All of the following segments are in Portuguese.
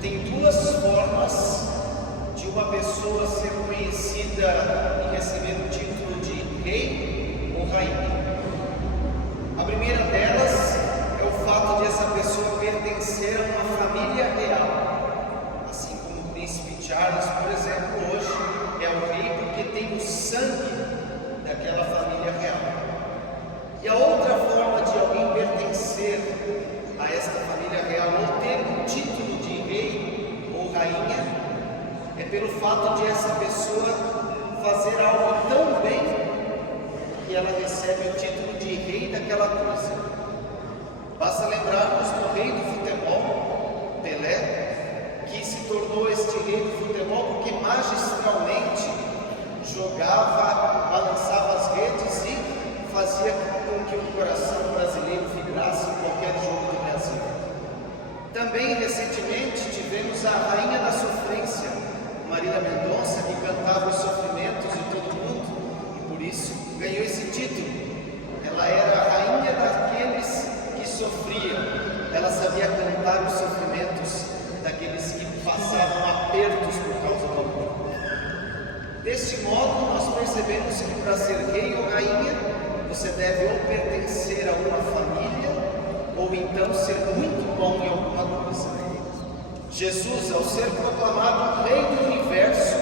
Tem duas formas de uma pessoa ser conhecida e receber o título de rei ou rainha. A primeira delas é o fato de essa pessoa pertencer a uma família real, assim como o príncipe Charles, por exemplo, hoje é o rei porque tem o sangue daquela família real. E a outra forma de alguém pertencer a esta família real ou ter o título de rei ou rainha é pelo fato de essa pessoa fazer algo tão bem que ela recebe o título de rei daquela coisa. Basta lembrarmos do rei do futebol, Pelé, que se tornou este rei do futebol porque magistralmente jogava, balançava as redes e fazia com que o coração brasileiro vibrasse em qualquer jogo do Brasil. Também recentemente tivemos a rainha da sofrência, Marília Mendonça, que cantava os sofrimentos de todo mundo e por isso ganhou esse título. Ela era a rainha daqueles que sofriam, ela sabia cantar os sofrimentos daqueles que passavam apertos por causa do amor. Deste modo, nós percebemos que para ser rei ou rainha, você deve ou pertencer a uma família, ou então ser muito bom em alguma coisa. Jesus, ao ser proclamado Rei do Universo,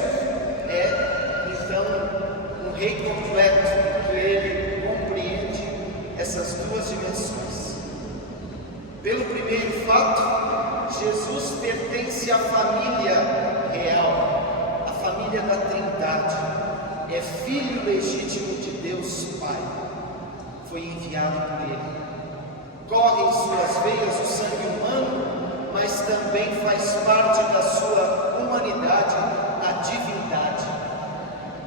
é então um rei completo, porque ele compreende essas duas dimensões. Pelo primeiro fato, Jesus pertence à família real, à família da Trindade, é filho legítimo de Deus Pai. Foi enviado por ele. Corre em suas veias o sangue humano, mas também faz parte da sua humanidade a divindade.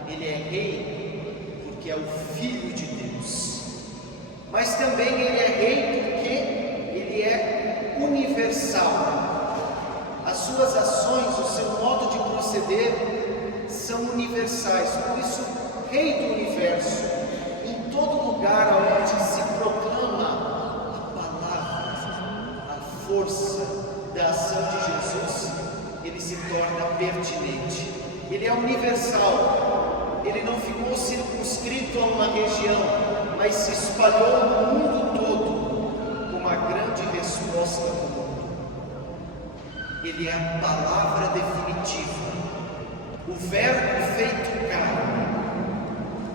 Ele é rei porque é o Filho de Deus, mas também ele é rei porque ele é universal. As suas ações, o seu modo de proceder são universais, por isso, Rei do Universo. Em todo lugar onde se proclama a palavra, a força da ação de Jesus, ele se torna pertinente. Ele é universal, ele não ficou circunscrito a uma região, mas se espalhou no mundo todo, com uma grande resposta do mundo. Ele é a palavra definitiva, o verbo feito carne.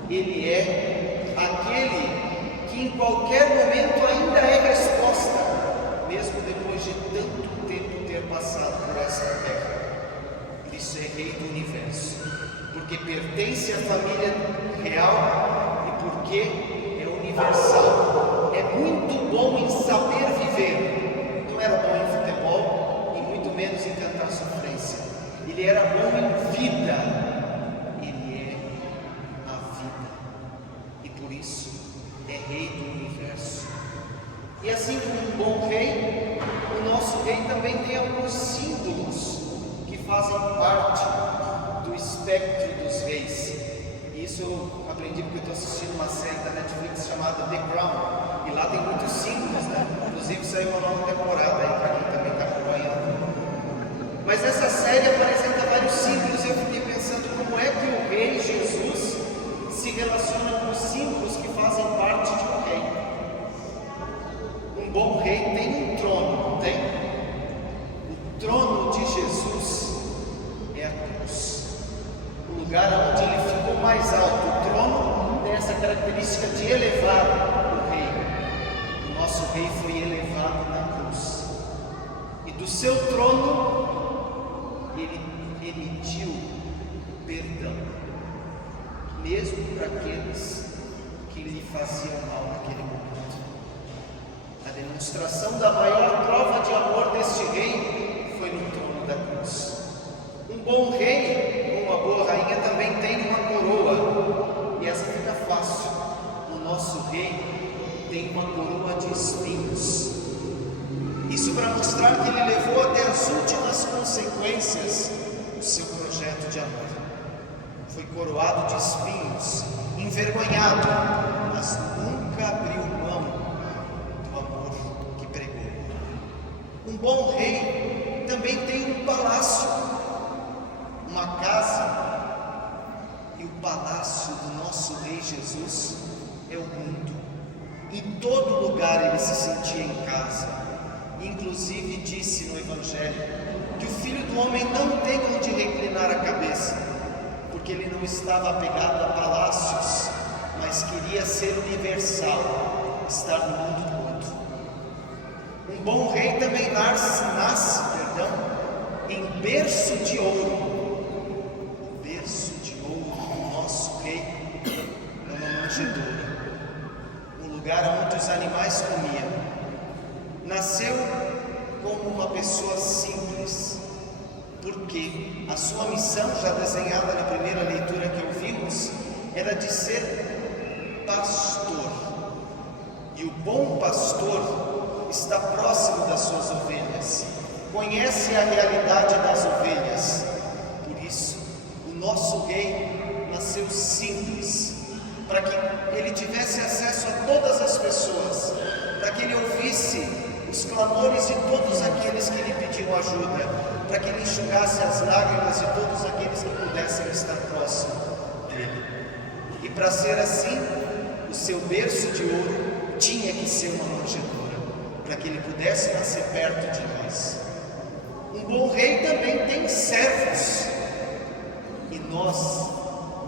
Ele é aquele que em qualquer momento ainda é resposta, mesmo depois de tanto tempo ter passado por esta terra. Por isso é Rei do Universo, porque pertence à família real e porque é universal. É muito bom em saber viver. Não era bom em futebol e muito menos em cantar sofrência. Ele era bom em vida. Rei do Universo. E assim como um bom rei, o nosso rei também tem alguns símbolos que fazem parte do espectro dos reis. E isso eu aprendi porque eu estou assistindo uma série da Netflix chamada The Crown, e lá tem muitos símbolos, né? Inclusive saiu uma nova temporada aí para quem também está acompanhando. Mas essa série apresenta vários símbolos e eu fiquei pensando como é que o rei Jesus se relaciona com os símbolos que fazem parte de um rei. Um bom rei tem um trono, não tem? O trono de Jesus é a cruz, o lugar onde ele ficou mais alto. O trono tem essa característica de elevar o rei. O nosso rei foi elevado na cruz, e do seu trono ele emitiu perdão, mesmo para aqueles que lhe faziam mal naquele momento. A demonstração da maior prova de amor deste rei foi no trono da cruz. Um bom rei ou uma boa rainha também tem uma coroa, e essa fica fácil. O nosso rei tem uma coroa de espinhos. Isso para mostrar que ele levou até as últimas consequências o seu projeto de amor. Foi coroado de espinhos, envergonhado, mas nunca abriu mão do amor que pregou. Um bom rei também tem um o homem não tem onde reclinar a cabeça, porque ele não estava apegado a palácios, mas queria ser universal, estar no mundo todo. Um bom rei também nasce em berço de ouro. O berço de ouro do nosso rei é uma manjedoura, um lugar onde os animais comiam. Nasceu como uma pessoa simples, porque a sua missão, já desenhada na primeira leitura que ouvimos, era de ser pastor. E o bom pastor está próximo das suas ovelhas, conhece a realidade das ovelhas. Por isso, o nosso rei nasceu simples, para que ele tivesse acesso a todas as pessoas, para que ele ouvisse os clamores de todos aqueles que lhe pediam ajuda, para que ele enxugasse as lágrimas de todos aqueles que pudessem estar próximo dele. E para ser assim, o seu berço de ouro tinha que ser uma manjedoura, para que ele pudesse nascer perto de nós. Um bom rei também tem servos, e nós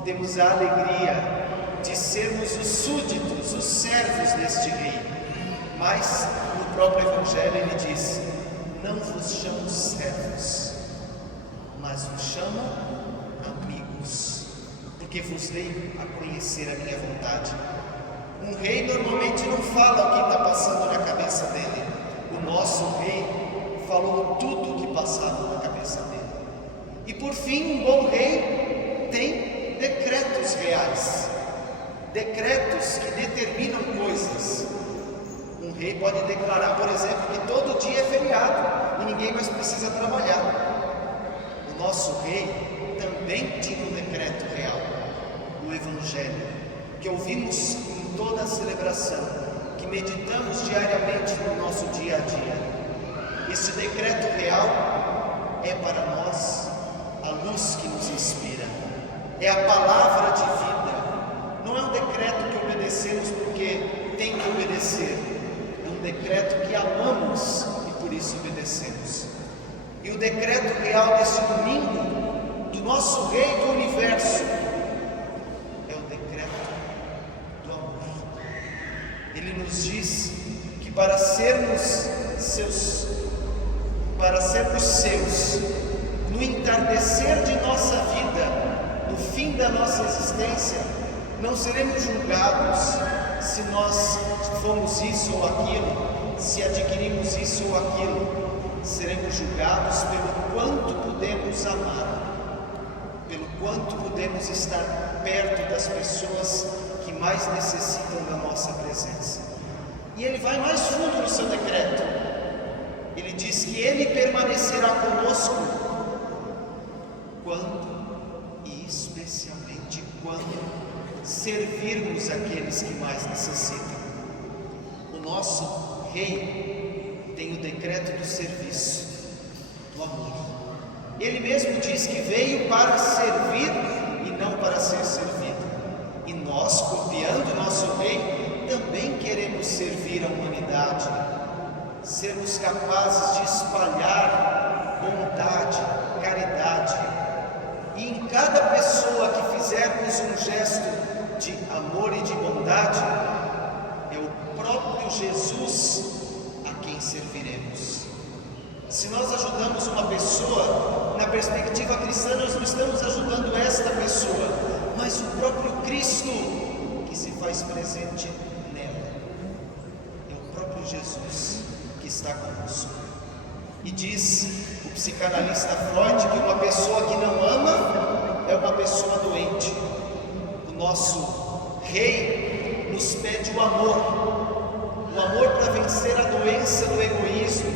temos a alegria de sermos os súditos, os servos deste rei. Mas no próprio Evangelho ele diz: não vos chamo servos, mas vos chamo amigos, porque vos dei a conhecer a minha vontade. Um rei normalmente não fala o que está passando na cabeça dele. O nosso rei falou tudo o que passava na cabeça dele. E por fim, um bom rei tem decretos reais, decretos que determinam coisas. Um rei pode declarar, por exemplo, que todo dia é feriado e ninguém mais precisa trabalhar. O nosso rei também tinha um decreto real, o Evangelho, que ouvimos em toda a celebração, que meditamos diariamente no nosso dia a dia. Este decreto real é para nós a luz que nos inspira, é a palavra de vida. Não é um decreto que obedecemos porque tem que obedecer, é um decreto que amamos e por isso obedecemos. E o decreto real deste domingo, do nosso Rei do Universo, é o decreto do amor. Ele nos diz que para sermos seus, no entardecer de nossa vida, no fim da nossa existência, não seremos julgados se nós fomos isso ou aquilo, se adquirimos isso ou aquilo. Seremos julgados pelo quanto podemos amar, pelo quanto podemos estar perto das pessoas que mais necessitam da nossa presença. E ele vai mais fundo no seu decreto. Ele diz que ele permanecerá conosco quando, e especialmente quando, servirmos aqueles que mais necessitam. O nosso Rei tem o decreto do serviço, do amor. Ele mesmo diz que veio para servir e não para ser servido. E nós, copiando nosso Rei, também queremos servir a humanidade, sermos capazes de espalhar bondade, caridade. E em cada pessoa que fizermos um gesto de amor e de bondade, é o próprio Jesus a quem serviremos. Se nós ajudamos uma pessoa, na perspectiva cristã, nós não estamos ajudando esta pessoa, mas o próprio Cristo que se faz presente nela. É o próprio Jesus que está conosco. E diz o psicanalista Freud que uma pessoa que não ama é uma pessoa doente. O nosso Rei nos pede o amor para vencer a doença do egoísmo,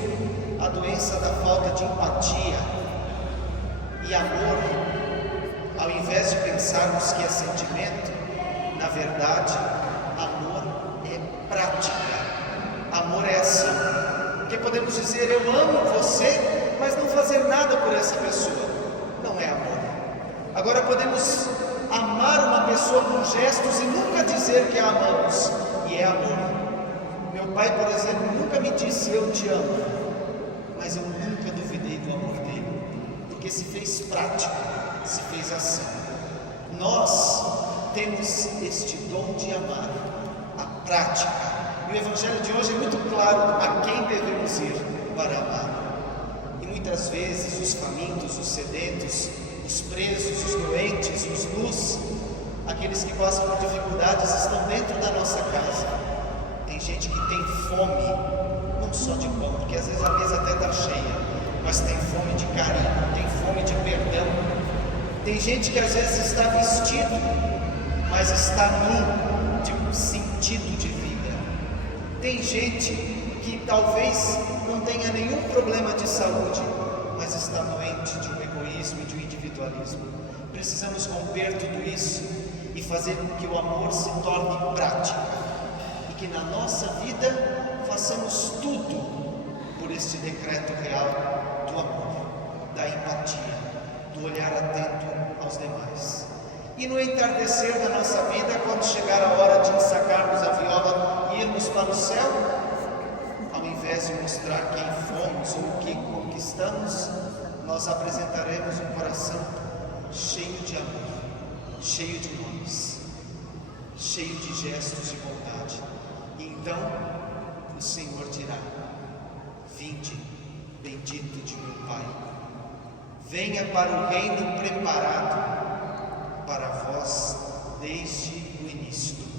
a doença da falta de empatia. E amor, ao invés de pensarmos que é sentimento, na verdade, amor é prática. Amor é assim. Porque podemos dizer, eu amo você, mas não fazer nada por essa pessoa. Não é amor. Agora podemos amar uma pessoa com gestos e nunca dizer que a amamos, e é amor. Meu pai, por exemplo, nunca me disse eu te amo, mas eu nunca duvidei do amor dele. porque se fez prático, se fez ação. Nós temos este dom de amar, a prática. E o Evangelho de hoje é muito claro a quem devemos ir para amar. E muitas vezes os famintos, os sedentos, os presos, os doentes, os nus, aqueles que passam por dificuldades estão dentro da nossa casa. Tem gente que tem fome, não só de pão, porque às vezes a mesa até está cheia, mas tem fome de carinho, tem fome de perdão. Tem gente que às vezes está vestido, mas está nu de um sentido de vida. Tem gente que talvez não tenha nenhum problema de saúde, mas está doente de um egoísmo e de um individualismo. Precisamos romper tudo isso e fazer com que o amor se torne prática e que na nossa vida façamos tudo por este decreto real do amor, da empatia, do olhar atento aos demais. E no entardecer da nossa vida, quando chegar a hora de ensacarmos a viola e irmos para o céu, ao invés de mostrar quem fomos ou o que conquistamos, nós apresentaremos um coração cheio de amor, cheio de nomes, cheio de gestos de bondade. E então o Senhor dirá: vinde, bendito de meu Pai, venha para o reino preparado para vós desde o início do